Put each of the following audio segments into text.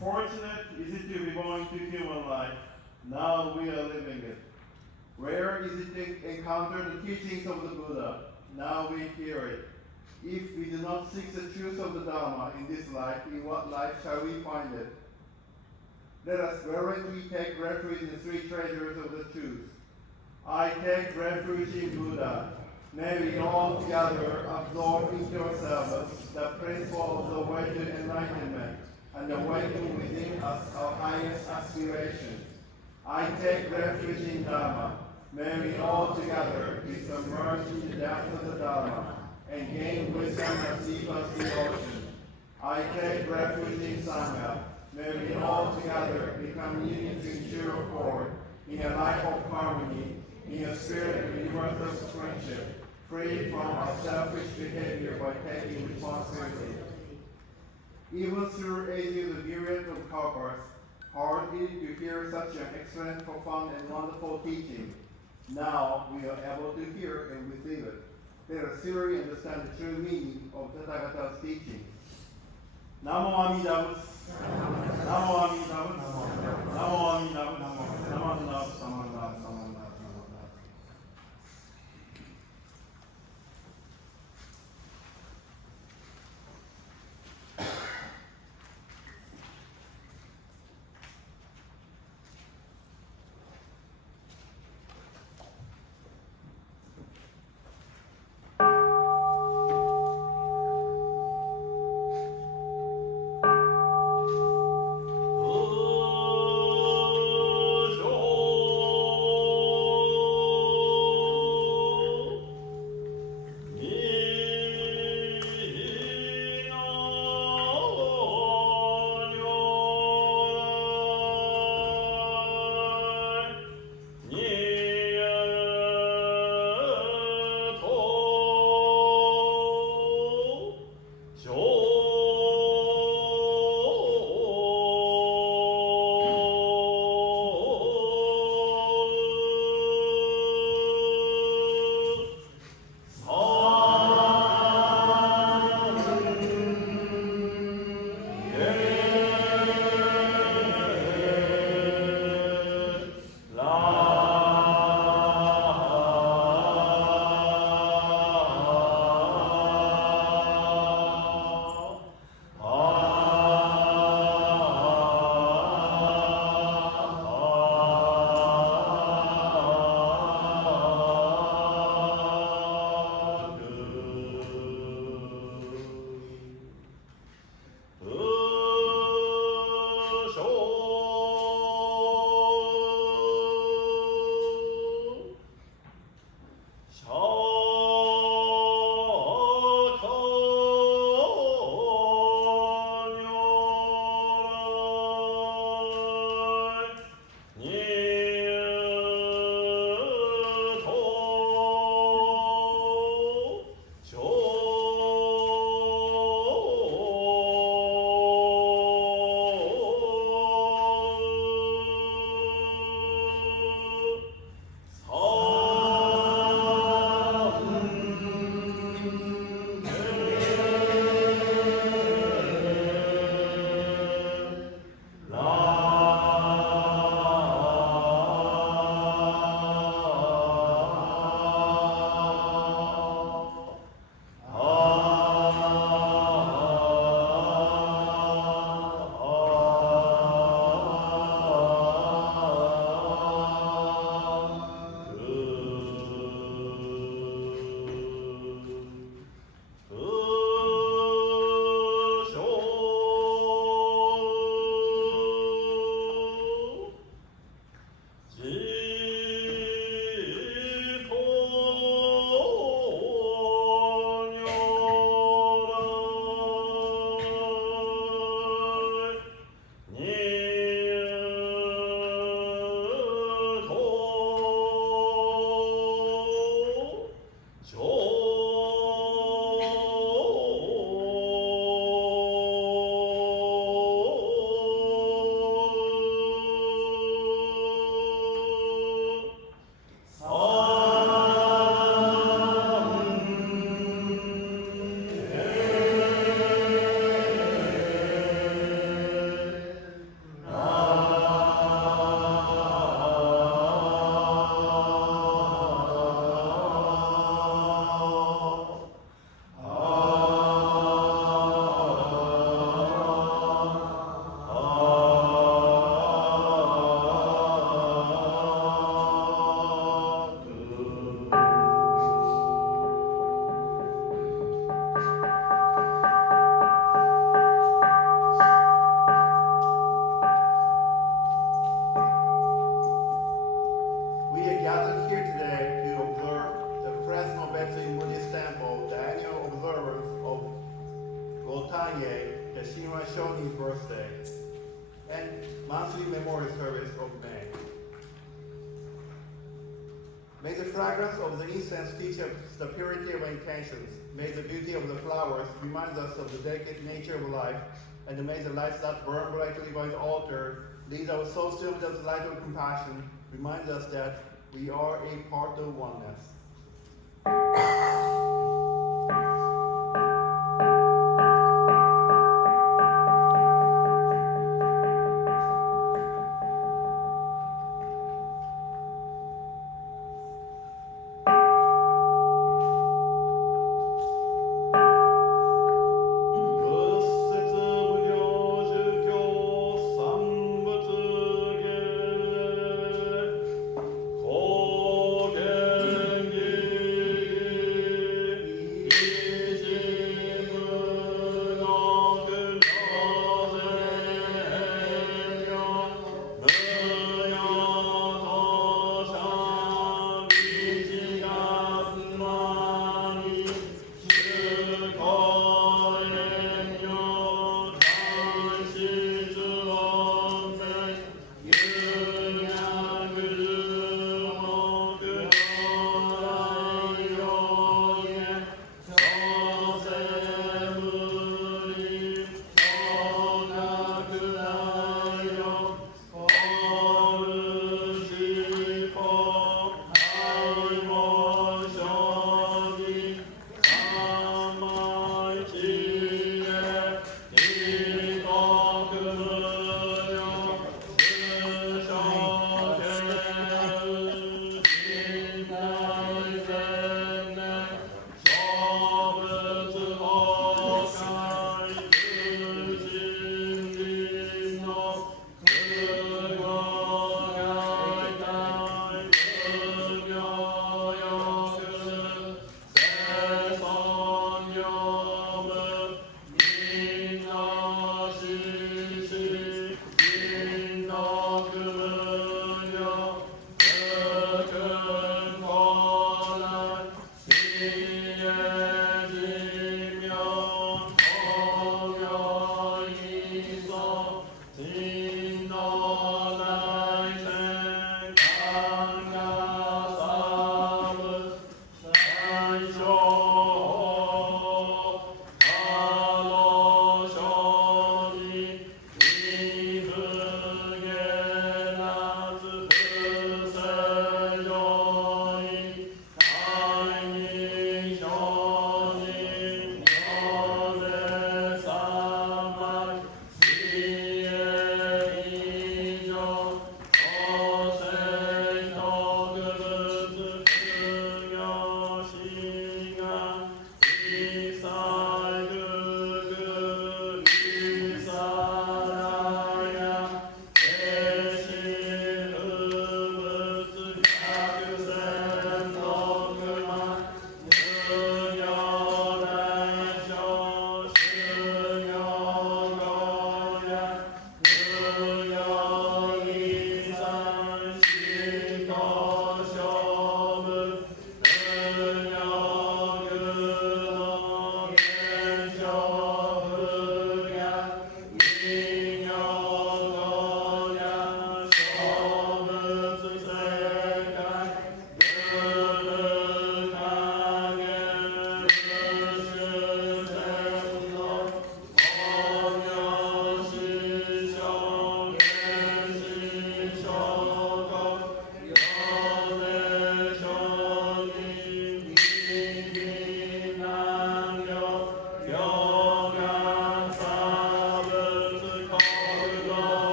Fortunate is it to be born to human life. Now we are living it. Rare is it to encounter the teachings of the Buddha. Now we hear it. If we do not seek the truth of the Dharma in this life, in what life shall we find it? Let us reverently take refuge in the three treasures of the truth. I take refuge in Buddha. May we all together absorb into ourselves the principle of the way to enlightenment and awaken within us our highest aspiration. I take refuge in Dharma. May we all together be submerged in the depths of the Dharma and gain wisdom as deep as the ocean. I take refuge in Sangha. May we all together become united in true accord, in a life of harmony, in a spirit of universal friendship, free from our selfish behavior by taking responsibility. Even through ages of myriad of covers, hard it is to hear such an excellent, profound, and wonderful teaching. Now we are able to hear and receive it. Let us thoroughly understand the true meaning of Tathagata's teaching. Namo Amida Butsu. Namo Amida Butsu. Namo Amida Butsu. Namo Amida Butsu. Oh May the fragrance of the incense teach us the purity of intentions. May the beauty of the flowers remind us of the delicate nature of life. And may the lights that burn brightly by the altar lead our souls to the light of compassion, remind us that we are a part of oneness. 고갱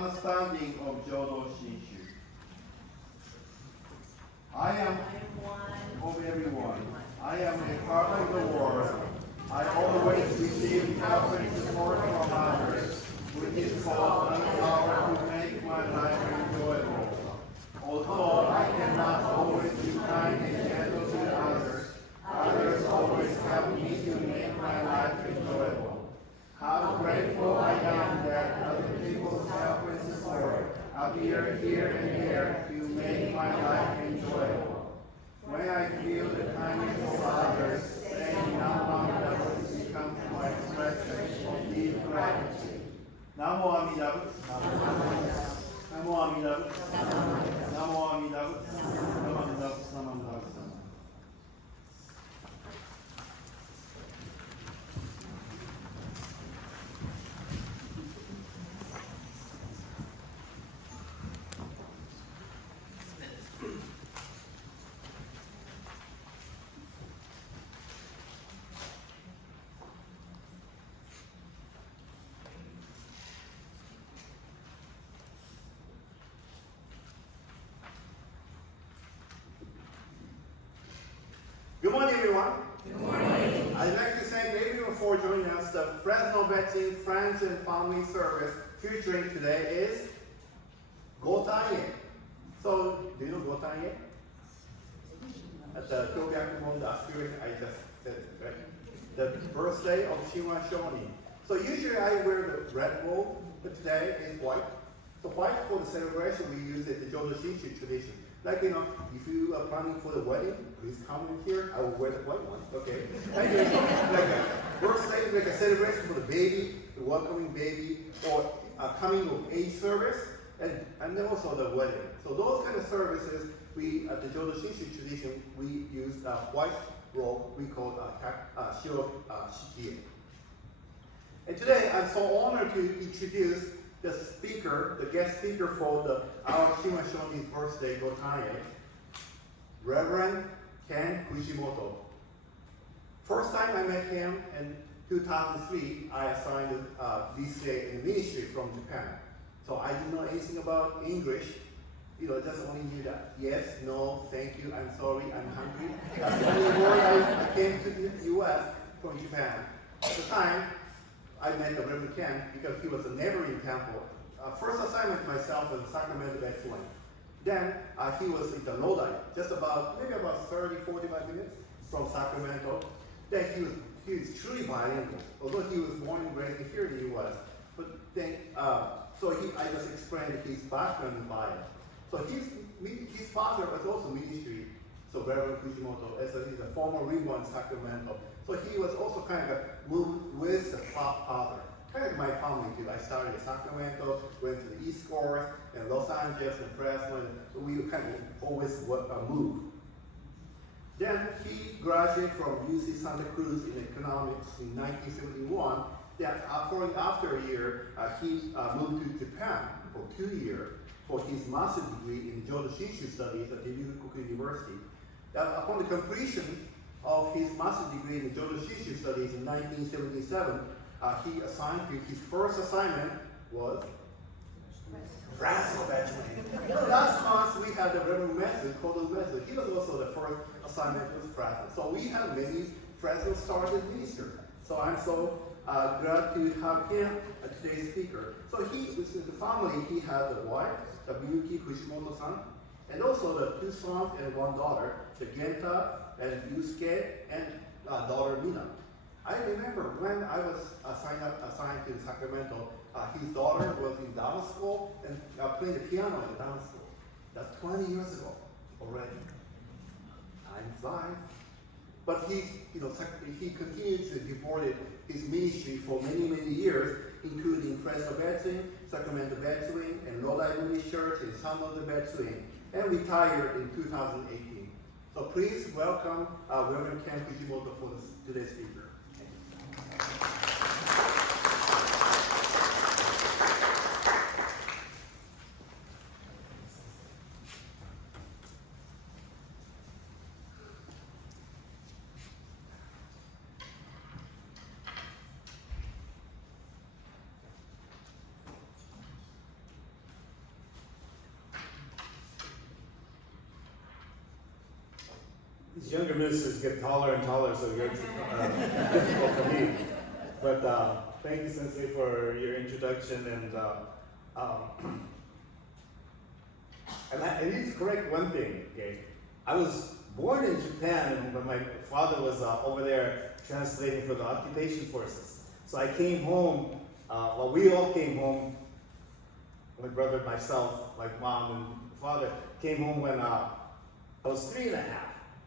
understanding of Jodo Shinshu. I am of everyone. I am a part of the world. I always receive help and support from others, which is called the power to make my life enjoyable. Although I cannot always be kind and gentle to others, others always help me to make my life enjoyable. How grateful I am that other people's help and support appear here and there to make my life enjoyable. When I feel the kindness of others, saying Namo Amida becomes my expression of deep gratitude. Namo Amida Butsu. Namo Amida Butsu. Namo Amida Butsu. Namo Amida Butsu. Namo Amida Butsu. Good morning, everyone. Good morning. I'd like to thank everyone for joining us. The Fresno Betsuin Friends and Family Service featuring today is Gotane. So, do you know Gotane? At the Kyobyakumon, the aspiration, I just said it, right? The birthday of Shinran Shonin. So usually I wear the red robe, but today is white. So white for the celebration, we use it, the Jodo Shinshu tradition. Like, you know, if you are planning for the wedding, please come in here. I will wear the white one, okay? Anyway, so like a birthday, like a celebration for the baby, the welcoming baby, or coming of age service, and then also the wedding. So those kind of services, we at the Jodo Shinshu tradition, we use white robe. We call shiro shikie. And today, I'm so honored to introduce the speaker, the guest speaker for our Shinran Shonin's birthday, Gotane, Reverend Ken Fujimoto. First time I met him in 2003, I assigned DCA in the ministry from Japan. So I didn't know anything about English. You know, just only knew that yes, no, thank you, I'm sorry, I'm hungry. That's the only word I came to the US from Japan. At the time, I met the Reverend Ken because he was a neighboring temple. First assignment myself was Sacramento, Betsuin. Then he was in the Lodi, just maybe about 30, 45 minutes from Sacramento. Then he was truly bilingual, although he was born and raised here in the US. But then, I just explained his background in Bible. So his father was also ministry, so Reverend Fujimoto, so he's a former Rinban in Sacramento. So he was also kind of moved with the father. Kind of my family too. I started in Sacramento, went to the East Coast, and Los Angeles, and Fresno, and we kind of always moved. Then he graduated from UC Santa Cruz in economics in 1971. Then after a year, he moved to Japan for 2 years for his master's degree in Jodo Shinshu studies at the Ryukoku University. Upon the completion of his master's degree in Jodo Shinshu studies in 1977, he assigned to his first assignment was Fresno, Betsuin. Last month we had the Reverend Metsu, Kodo Metsu. He was also the first assignment with Fresno. So we have many Fresno started ministers. So I'm so glad to have him as today's speaker. So with the family, he has a wife, the Miyuki Fujimoto-san, and also the 2 sons and 1 daughter, the Genta and Yusuke, and daughter Mina. I remember when I was assigned to Sacramento, his daughter was in dance school and playing the piano in dance school. That's 20 years ago already. Time flies. But he continued to devote his ministry for many, many years, including Fresno Betsuin, Sacramento Betsuin, and Lodi Buddhist Church, and San Jose Betsuin, and retired in 2018. So please welcome Reverend Ken Fujimoto for today's speaker. these younger ministers get taller and taller, so it's difficult for me. But thank you, Sensei, for your introduction. And I need to correct one thing, okay? I was born in Japan, but my father was over there translating for the occupation forces. So I came home, well, we all came home, my brother, myself, my mom and father, came home when I was 3.5.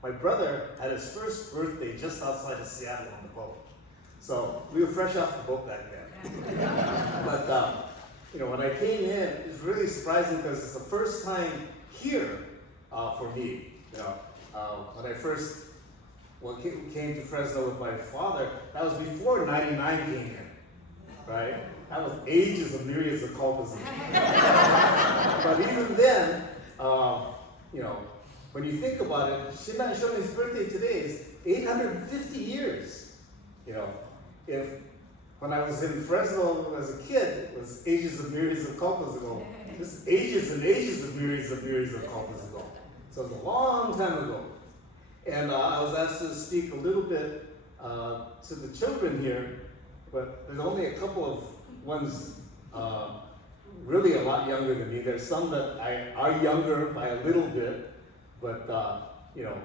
My brother had his first birthday just outside of Seattle on the boat. So we were fresh off the boat back then. But you know, when I came in, it was really surprising because it's the first time here for me. You know, when I first came to Fresno with my father, that was before '99 came in, right? That was ages of myriads of culpas. But even then, you know, when you think about it, Shinran Shonin's birthday today is 850 years. You know, when I was in Fresno as a kid, it was ages of myriads of culpas ago. This is ages and ages of myriads of culpas ago. So it's a long time ago. And I was asked to speak a little bit to the children here, but there's only a couple of ones really a lot younger than me. There's some that are younger by a little bit, but you know,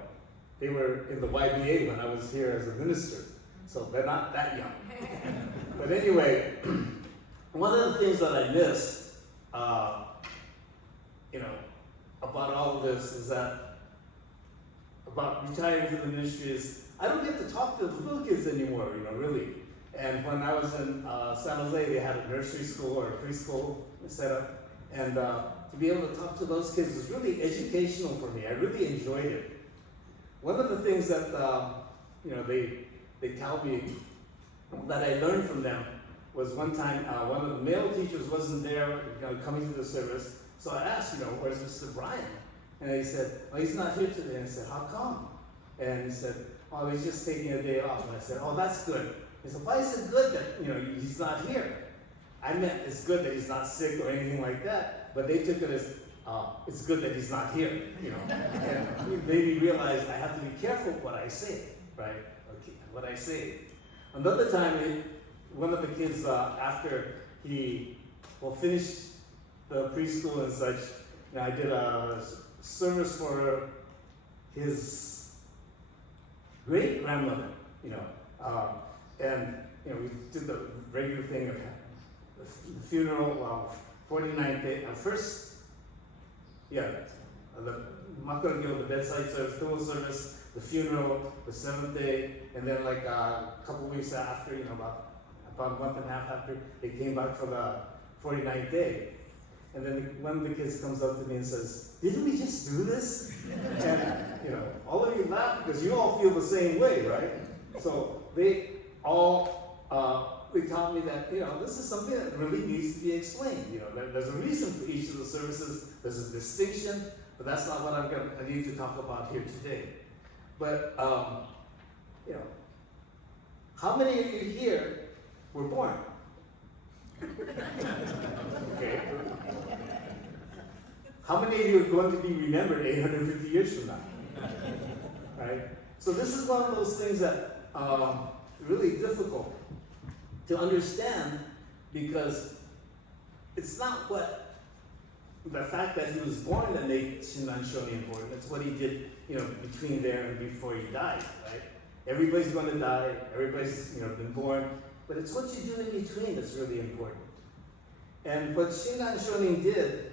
they were in the YBA when I was here as a minister, so they're not that young. But anyway, one of the things that I miss, you know, about all of this is that, about retiring from the ministry is, I don't get to talk to the little kids anymore, you know, really. And when I was in San Jose, they had a nursery school or a preschool set up. And to be able to talk to those kids was really educational for me. I really enjoyed it. One of the things that, you know, they tell me that I learned from them was one time, one of the male teachers wasn't there, you know, coming to the service. So I asked, you know, where's Mr. Brian? And he said, oh, he's not here today. And I said, how come? And he said, oh, he's just taking a day off. And I said, oh, that's good. He said, why is it good that, you know, he's not here? I meant it's good that he's not sick or anything like that, but they took it as, it's good that he's not here, you know. And it made me realize I have to be careful what I say, right? Okay, what I say. Another time, one of the kids, after he, finished the preschool and such, you know, I did a service for his great-grandmother, you know, and, you know, we did the regular thing of the funeral, 49th day, first, yeah, I'm not going to go to the bedside service, funeral service, the funeral, the 7th day, and then like a couple weeks after, you know, about a month and a half after, they came back for the 49th day. And then one of the kids comes up to me and says, didn't we just do this? And, you know, all of you laugh because you all feel the same way, right? So they all, they taught me that, you know, this is something that really needs to be explained. You know, there's a reason for each of the services. There's a distinction, but that's not what I need to talk about here today. But, you know, how many of you here were born? Okay. How many of you are going to be remembered 850 years from now? Right? So this is one of those things that really difficult to understand, because it's not what the fact that he was born that made Shinran Shonin important. It's what he did, you know, between there and before he died, right? Everybody's going to die. Everybody's, you know, been born. But it's what you do in between that's really important. And what Shinran Shonin did,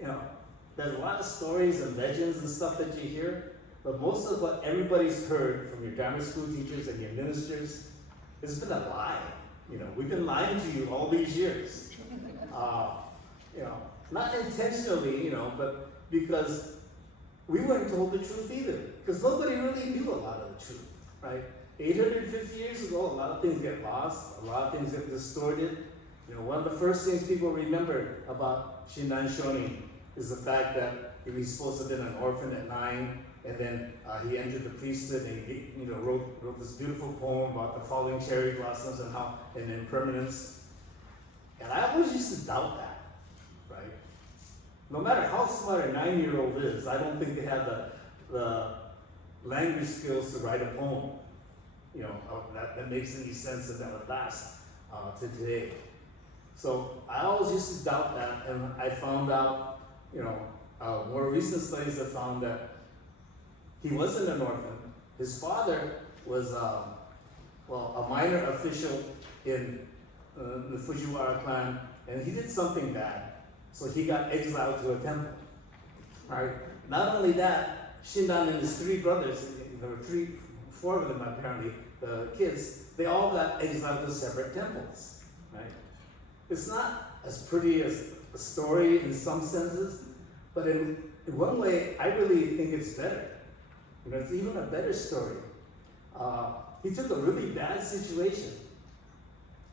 you know, there's a lot of stories and legends and stuff that you hear, but most of what everybody's heard from your grammar school teachers and your ministers has been a lie. You know, we've been lying to you all these years. You know, not intentionally, you know, but because we weren't told the truth either. Because nobody really knew a lot of the truth, right? 850 years ago, a lot of things get lost, a lot of things get distorted. You know, one of the first things people remember about Shinran Shonin is the fact that he was supposed to have been an orphan at 9, and then he entered the priesthood and he, you know, wrote this beautiful poem about the falling cherry blossoms and impermanence. And I always used to doubt that, right? no matter how smart a 9-year-old is, I don't think they have the language skills to write a poem, that makes any sense and that would last to today. So I always used to doubt that, and I found out, more recent studies have found that he wasn't an orphan. His father was, a minor official in the Fujiwara clan, and he did something bad. So he got exiled to a temple. Right? Not only that, Shinran and his 3 brothers, there were 4 of them apparently, the kids, they all got exiled to separate temples. Right? It's not as pretty as a story in some senses, but in one way, I really think it's better. It's even a better story. He took a really bad situation,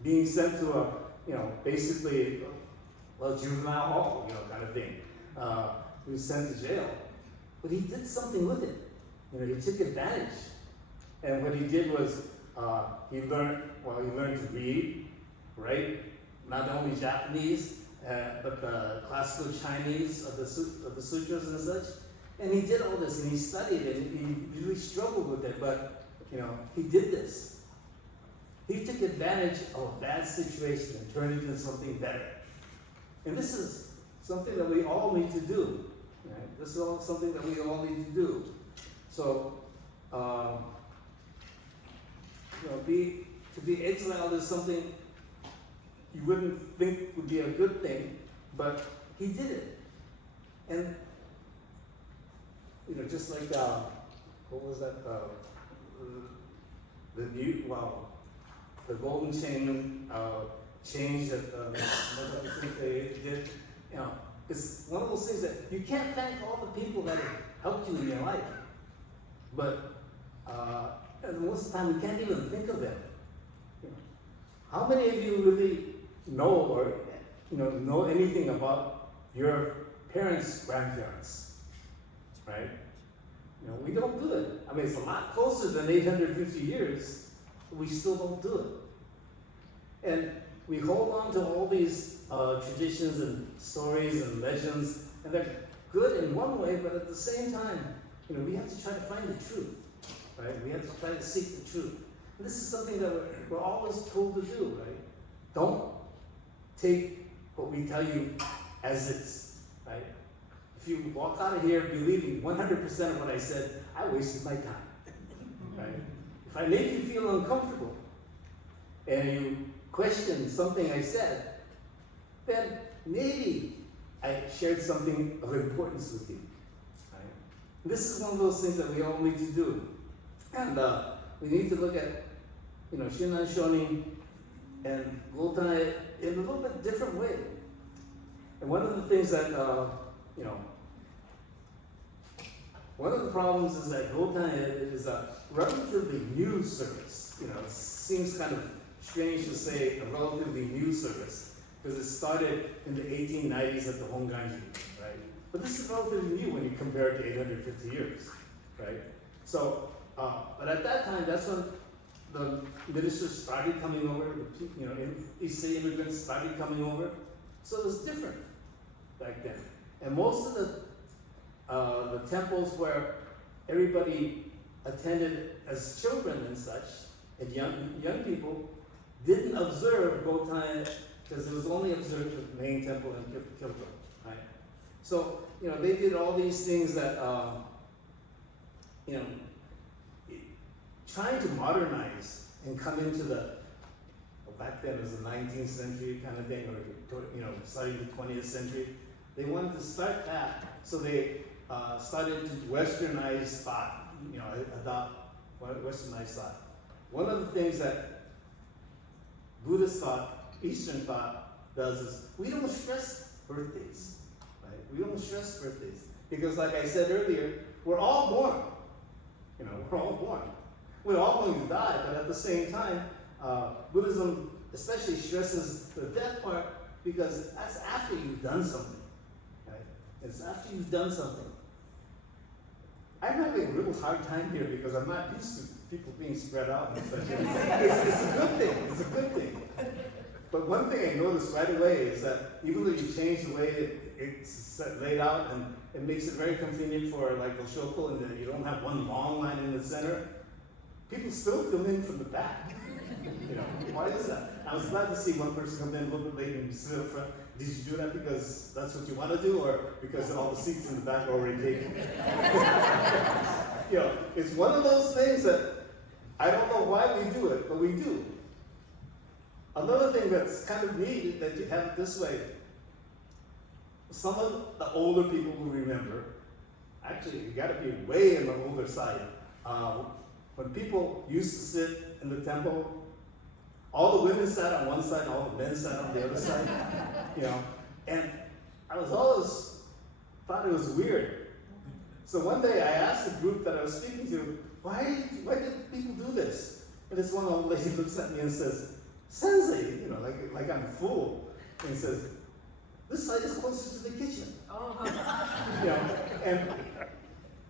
being sent to basically juvenile hall, kind of thing. He was sent to jail. But he did something with it. He took advantage. And what he did was, he learned to read, write, not only Japanese, but the classical Chinese of the sutras and such. And he did all this, and he studied it, and he really struggled with it, but, he did this. He took advantage of a bad situation and turned it into something better. And this is something that we all need to do. Right? This is something that we all need to do. So, to be exiled is something you wouldn't think would be a good thing, but he did it. And, just like, what was that? The golden chain change that they did. It's one of those things that you can't thank all the people that have helped you in your life, but most of the time we can't even think of them. How many of you really know or know anything about your parents' grandparents? Right? We don't do it. I mean, it's a lot closer than 850 years, but we still don't do it. And we hold on to all these traditions and stories and legends, and they're good in one way, but at the same time, we have to try to find the truth, right? We have to try to seek the truth. And this is something that we're always told to do, right? Don't take what we tell you as is, right? If you walk out of here believing 100% of what I said, I wasted my time, right? If I make you feel uncomfortable and you question something I said, then maybe I shared something of importance with you, right? This is one of those things that we all need to do. And we need to look at, Shinran, Shonin, and Gotane in a little bit different way. And one of the things that, one of the problems is that Gotane is a relatively new service. It seems kind of strange to say a relatively new service, because it started in the 1890s at the Honganji, right? But this is relatively new when you compare it to 850 years, right? So, but at that time, that's when the ministers started coming over, East Sea immigrants started coming over. So it was different back then. And most of the temples where everybody attended as children and such, and young people, didn't observe Gotane because it was only observed with the main temple in Kyoto, right? So, they did all these things that, trying to modernize and come into back then it was the 19th century kind of thing, or, starting the 20th century. They wanted to start that, so they started to westernize thought, adopt westernized thought. One of the things that Buddhist thought, Eastern thought, does is we don't stress birthdays, right? We don't stress birthdays because, like I said earlier, we're all born. We're all born. We're all going to die, but at the same time, Buddhism especially stresses the death part because that's after you've done something, right? It's after you've done something. I'm having a real hard time here because I'm not used to people being spread out and such. It's a good thing. It's a good thing. But one thing I noticed right away is that even though you change the way laid out, and it makes it very convenient for like Oshoko, and then you don't have one long line in the center. People still fill in from the back. You know, why is that? I was glad to see one person come in a little bit late and sit up front. Did you do that because that's what you want to do, or because all the seats in the back are already taken? You know, it's one of those things that I don't know why we do it, but we do. Another thing that's kind of neat that you have it this way. Some of the older people will remember, actually you gotta be way on the older side. When people used to sit in the temple, all the women sat on one side, all the men sat on the other side, you know. And I was always thought it was weird. So one day I asked the group that I was speaking to, why did people do this? And this one old lady looks at me and says, Sensei, you know, like I'm a fool. And he says, this side is closer to the kitchen. You know, and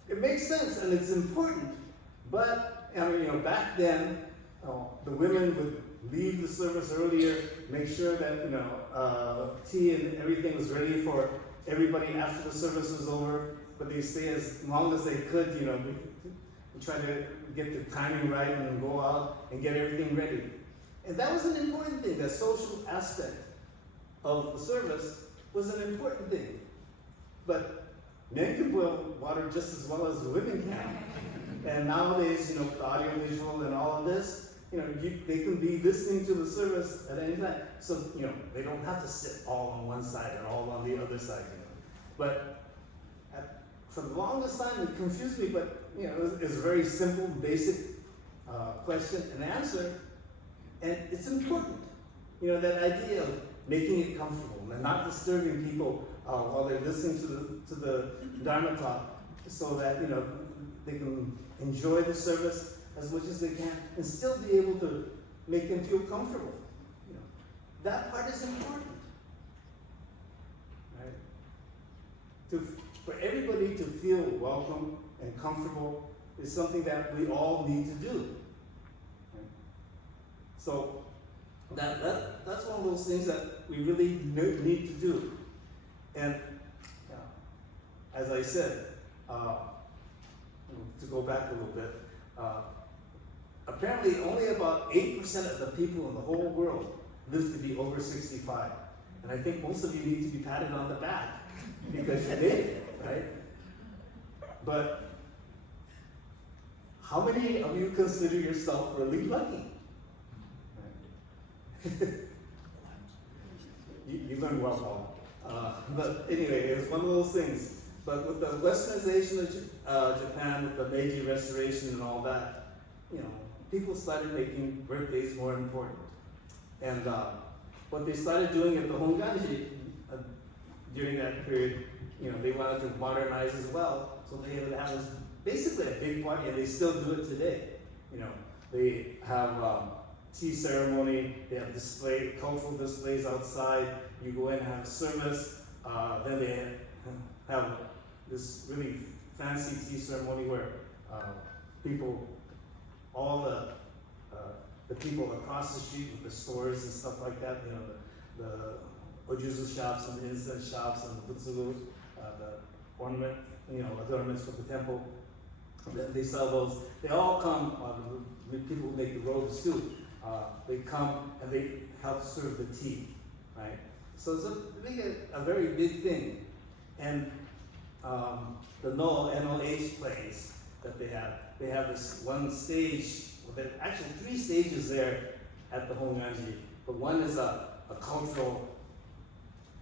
it makes sense and it's important. But I mean, you know, back then, the women would leave the service earlier, make sure that, you know, tea and everything was ready for everybody after the service was over. But they stay as long as they could, you know, try to get the timing right and go out and get everything ready. And that was an important thing. That social aspect of the service was an important thing. But men can boil water just as well as women can. And nowadays, you know, with the audiovisual and all of this, you know, they can be listening to the service at any time. So, you know, they don't have to sit all on one side and all on the other side, you know. But for the longest time, it confused me, but, you know, it's a very simple, basic question and answer. And it's important, you know, that idea of making it comfortable and not disturbing people while they're listening to the Dharma talk, so that, you know, they can enjoy the service as much as they can and still be able to make them feel comfortable. You know, that part is important, right? For everybody to feel welcome and comfortable is something that we all need to do. Right? So that's one of those things that we really need to do. And as I said, to go back a little bit, apparently only about 8% of the people in the whole world live to be over 65. And I think most of you need to be patted on the back because you did it, right? But how many of you consider yourself really lucky? you learned well, Paul. But anyway, it's one of those things. But with the westernization of Japan, with the Meiji Restoration and all that, you know, people started making birthdays more important. And what they started doing at the Honganji during that period, you know, they wanted to modernize as well. So they would have this, basically a big party, and they still do it today. You know, they have tea ceremony, they have cultural displays outside. You go in and have a service. Then they have this really fancy tea ceremony where people, all the people across the street with the stores and stuff like that, you know, the ojuzu shops and the incense shops and the butsugu, the adornments for the temple, they sell those. They all come, the people who make the robes too, they come and they help serve the tea, right? So it's a very big thing. And the NOH plays that they have this one stage, well, actually 3 stages there at the Honganji, but one is a cultural,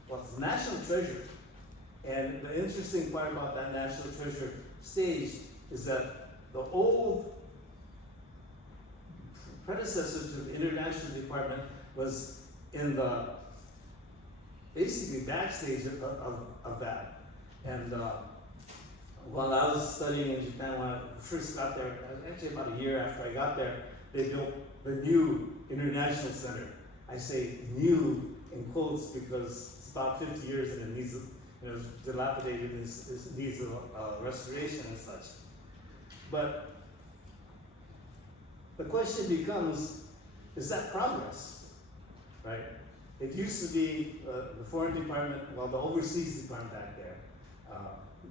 well, it's a national treasure. And the interesting part about that national treasure stage is that the old predecessor to the international department was in the basically backstage of that. And while I was studying in Japan, when I first got there, actually about a year after I got there, they built the new International Center. I say new in quotes because it's about 50 years and it needs, it's dilapidated, it needs a restoration and such. But the question becomes, is that progress, right? It used to be the foreign department, well, the overseas department back there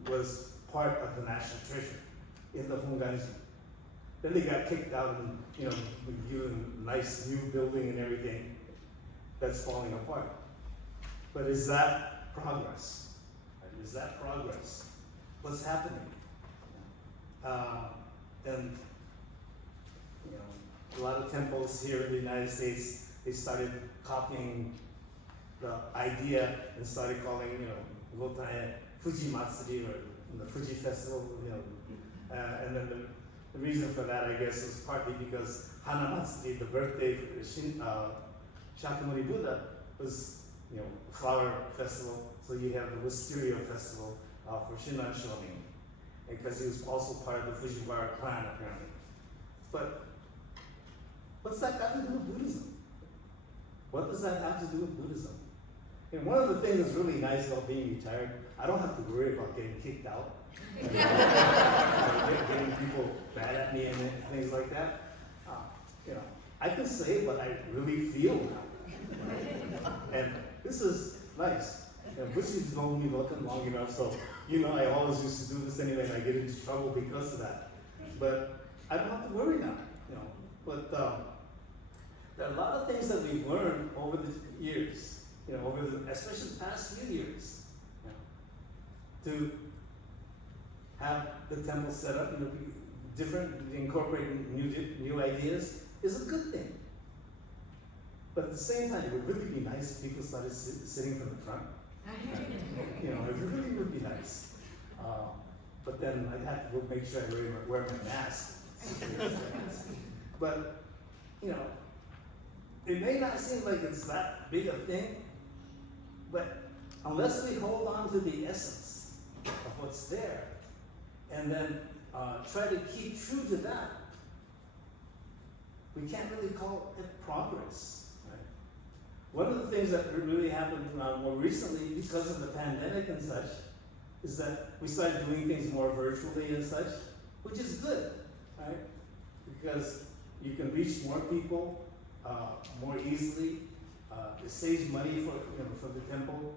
was part of the national treasure in the Honganji. Then they got kicked out and, given a nice new building and everything that's falling apart. But is that progress? Right? Is that progress? What's happening? And a lot of temples here in the United States, they started copying the idea and started calling, Gotane Fujimatsuri or the Fuji Festival, and then the reason for that, I guess, was partly because Hanamatsuri, the birthday of Shakyamuni Buddha, was, flower festival. So you have the Wisteria festival for Shinran Shonin, because he was also part of the Fujiwara clan, apparently. But what's that got to do with Buddhism? What does that have to do with Buddhism? And one of the things that's really nice about being retired, I don't have to worry about getting kicked out, and, getting people mad at me and things like that. I can say what I really feel now. And this is nice. Buddhists know me long enough, so I always used to do this anyway, and I get into trouble because of that. But I don't have to worry now, But there are a lot of things that we've learned over the years, especially the past few years, to have the temple set up and different, incorporating new ideas is a good thing. But at the same time, it would really be nice if people started sitting from the front. It really would be nice. But then I'd have to go make sure I wear my mask. But, it may not seem like it's that big a thing, but unless we hold on to the essence of what's there, and then try to keep true to that, we can't really call it progress. Right? One of the things that really happened more recently because of the pandemic and such is that we started doing things more virtually and such, which is good, right? Because you can reach more people more easily. It saves money for the temple.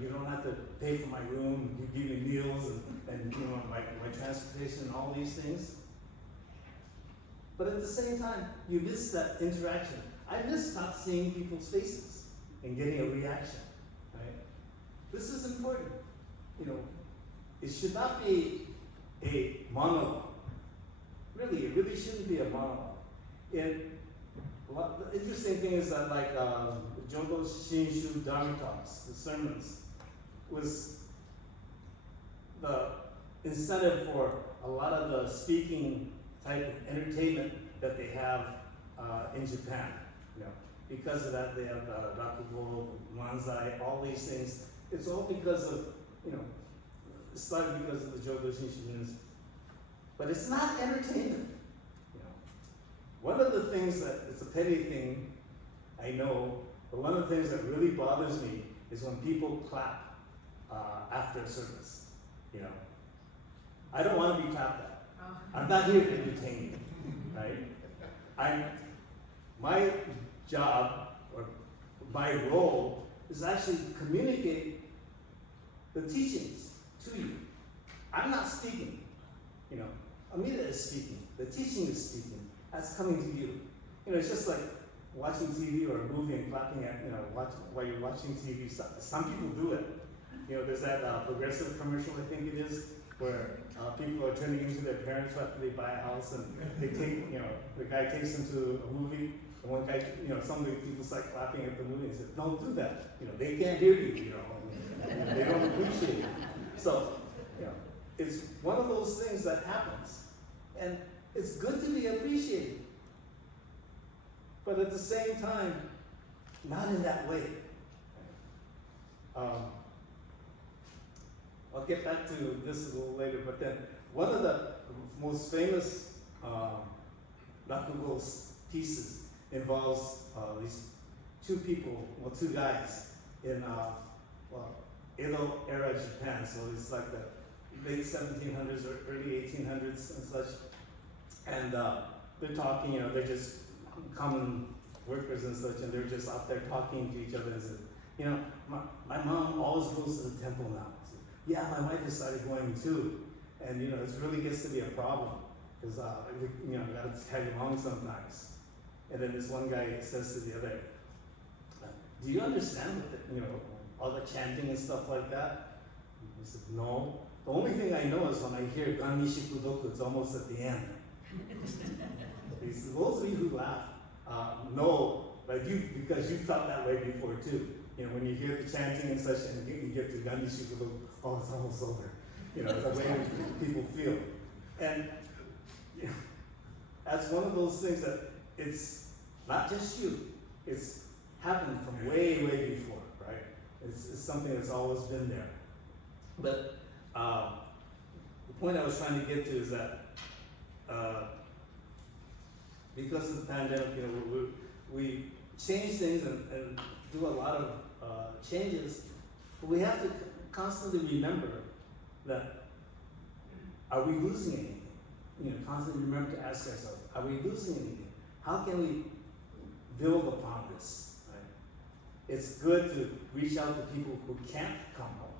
You don't have to pay for my room, you give me meals and my transportation and all these things. But at the same time, you miss that interaction. I miss not seeing people's faces and getting a reaction. Right? This is important. It should not be a monologue. Really, it really shouldn't be a monologue. The interesting thing is that, like Jodo's Shinshu Dharma talks, the sermons, was the incentive for a lot of the speaking type of entertainment that they have in Japan. Because of that, they have rakugo, manzai, all these things. It's all because of, it started because of the Jodo Shinshu. But it's not entertainment. One of the things that, it's a petty thing, I know, but one of the things that really bothers me is when people clap after a service. I don't want to be clapped at. I'm not here to entertain you, right? My job or my role is actually to communicate the teachings to you. I'm not speaking. Amida is speaking. The teaching is speaking. That's coming to you. It's just like watching TV or a movie and clapping at, while you're watching TV. Some people do it. There's that progressive commercial, I think it is, where people are turning into their parents after they buy a house, and they take, the guy takes them to a movie, and one guy, some of the people start clapping at the movie and say, don't do that. They can't hear you, they don't appreciate it. So, it's one of those things that happens. And it's good to be appreciated. But at the same time, not in that way. I'll get back to this a little later, but then one of the most famous rakugo pieces involves these two people, two guys in Edo era Japan. So it's like the late 1700s or early 1800s and such. And they're talking, they're just common workers and such, and they're just out there talking to each other and said, you know, my mom always goes to the temple now. I said, yeah, my wife has started going too. And you know, it really gets to be a problem because you know, I gotta tag along sometimes. And then this one guy says to the other, do you understand what the, you know, all the chanting and stuff like that? He said, no. The only thing I know is when I hear Ganni Shikudoku, it's almost at the end. He said, those of you who laugh, no, but because you felt that way before too. You know, when you hear the chanting and such, and you get to Ganni Shikudoku, oh, it's almost over. You know, it's the way people feel. And you know, that's one of those things that it's not just you, it's happened from way, way before, right? It's something that's always been there. But the point I was trying to get to is that because of the pandemic, you know, we change things and do a lot of changes, but we have to constantly remember that, are we losing anything? You know, constantly remember to ask ourselves, are we losing anything? How can we build upon this? Right? It's good to reach out to people who can't come home.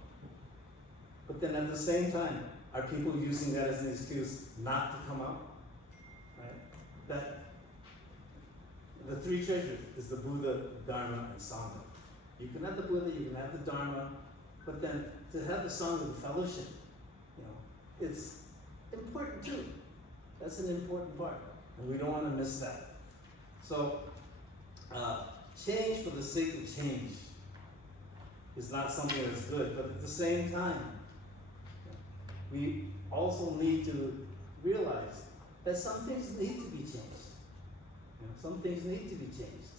But then at the same time, are people using that as an excuse not to come out? Right? That the three treasures is the Buddha, Dharma, and Sangha. You can have the Buddha, you can have the Dharma, but then to have the Sangha, the fellowship, you know, it's important too. That's an important part, and we don't want to miss that. So, change for the sake of change is not something that's good, but at the same time, we also need to realize that some things need to be changed. You know, some things need to be changed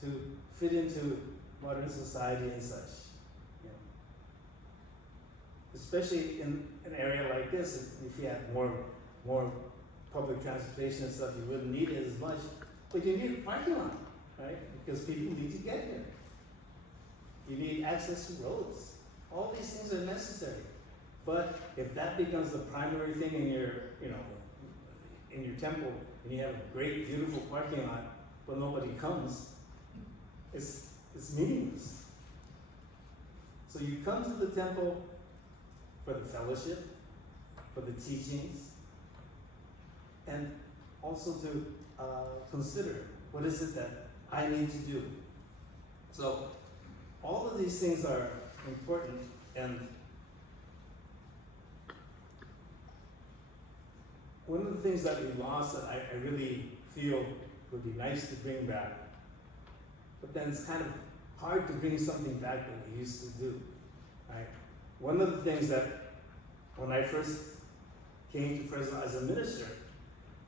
to fit into modern society and such. You know. Especially in an area like this, if you had more public transportation and stuff, you wouldn't need it as much. But you need a parking lot, right? Because people need to get here. You need access to roads. All these things are necessary. But if that becomes the primary thing in your, you know, in your temple, and you have a great, beautiful parking lot, but nobody comes, it's meaningless. So you come to the temple for the fellowship, for the teachings, and also to consider what is it that I need to do. So all of these things are important, and one of the things that we lost that I really feel would be nice to bring back, but then it's kind of hard to bring something back that we used to do, right? One of the things that when I first came to Fresno as a minister,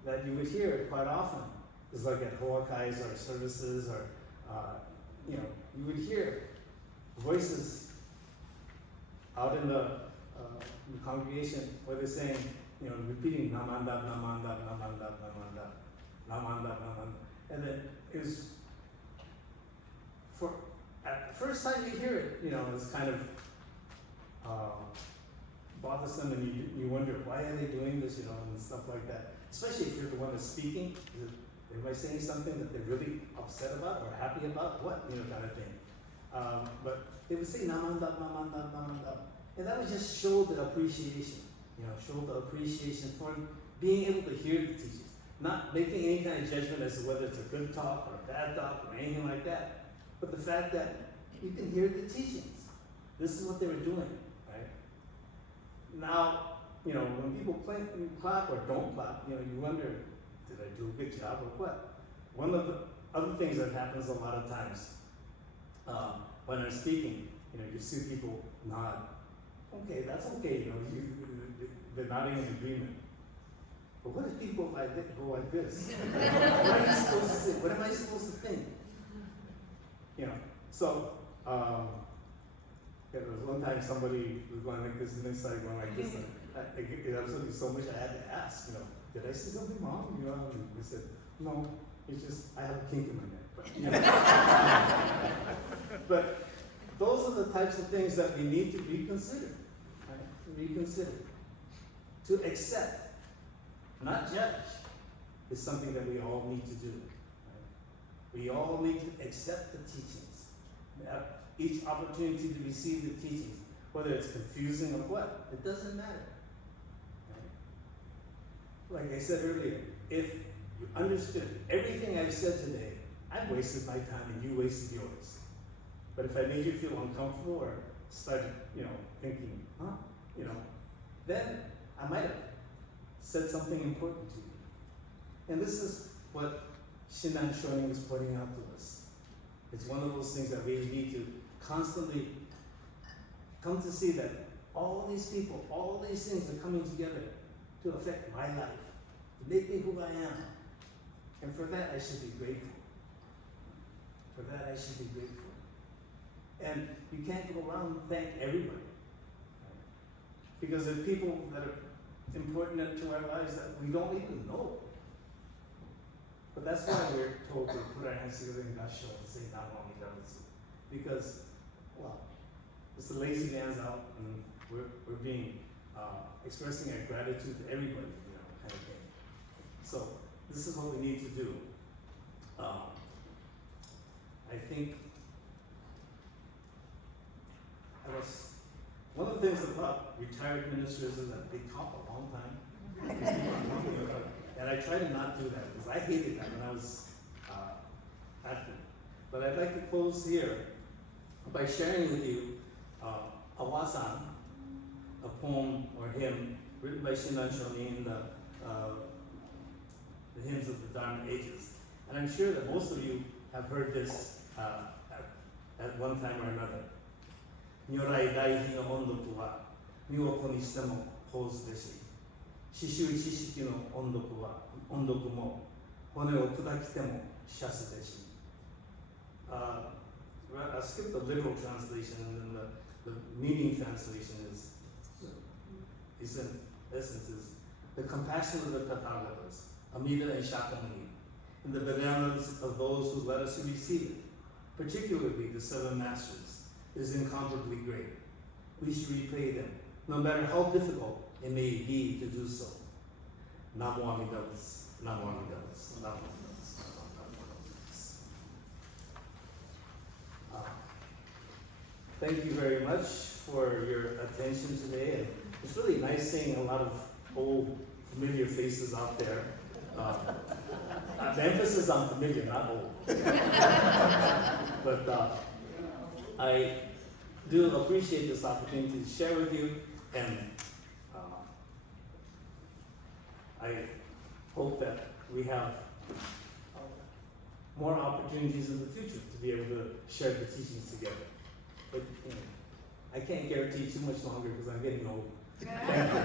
that you would hear quite often is like at Hoakais or services or, you know, you would hear voices out in the congregation where they're saying, you know, repeating Namanda, Namanda, Namanda, Namanda, Namanda, Namanda. And then it was, at the first time you hear it, you know, it's kind of bothersome, and you wonder, why are they doing this, you know, and stuff like that. Especially if you're the one that's speaking. Am I saying something that they're really upset about or happy about? What, you know, kind of thing. But they would say Namanda, Namanda, Namanda. And that would just show the appreciation, you know, show the appreciation for being able to hear the teachings. Not making any kind of judgment as to whether it's a good talk or a bad talk or anything like that. But the fact that you can hear the teachings. This is what they were doing, right? Now, you know, when people clap or don't clap, you know, you wonder, did I do a good job or what? One of the other things that happens a lot of times when I'm speaking, you know, you see people nod. Okay, that's okay, you know, they're nodding in agreement. But what if people go like this? What are you supposed to say? What am I supposed to think? You know, so there was one time somebody was going like this and then started going like this. And it absolutely so much I had to ask, you know, did I say something wrong? You know, and they said, no, it's just I have a kink in my neck. But, you know. But those are the types of things that we need to reconsider, right? Reconsider. To accept, not judge. is something that we all need to do. Right? We all need to accept the teachings. Have each opportunity to receive the teachings, whether it's confusing or what, it doesn't matter. Right? Like I said earlier, if you understood everything I've said today, I've wasted my time and you wasted yours. But if I made you feel uncomfortable or started, thinking, then I might have said something important to you. And this is what Shinran Shonin is pointing out to us. It's one of those things that we need to constantly come to see that all these people, all these things are coming together to affect my life, to make me who I am. And for that, I should be grateful. For that, I should be grateful. And you can't go around and thank everybody. Because there are people that are important to our lives that we don't even know. But that's why we're told to put our hands together in God's show and say, Namo Amitabutsu. Because, well, it's the lazy man's out, and we're being, expressing our gratitude to everybody, kind of thing. So, this is what we need to do. I think one of the things about retired ministers is that they talk a long time. And I try to not do that because I hated that when I was active. But I'd like to close here by sharing with you Awasan, a poem or hymn written by Shinran Shonin, the hymns of the Dharma ages. And I'm sure that most of you have heard this at one time or another. 如来大悲の音読は見事にしても法ずべし。刺繍知識の音読も骨を砕きても射すべし。I skipped the literal translation, and then the meaning translation is in essence is the compassion of the Tathagatas, Amida and Shakyamuni, and the benevolence of those who let us receive it, particularly the seven masters, is incomparably great. We should repay them, no matter how difficult it may be to do so. Namo Amitabha, Namo Amitabha, Namo Amitabha. Thank you very much for your attention today. And it's really nice seeing a lot of old, familiar faces out there. The emphasis on familiar, not old. But I do appreciate this opportunity to share with you, and I hope that we have more opportunities in the future to be able to share the teachings together. But I can't guarantee too much longer because I'm getting old. Thank you.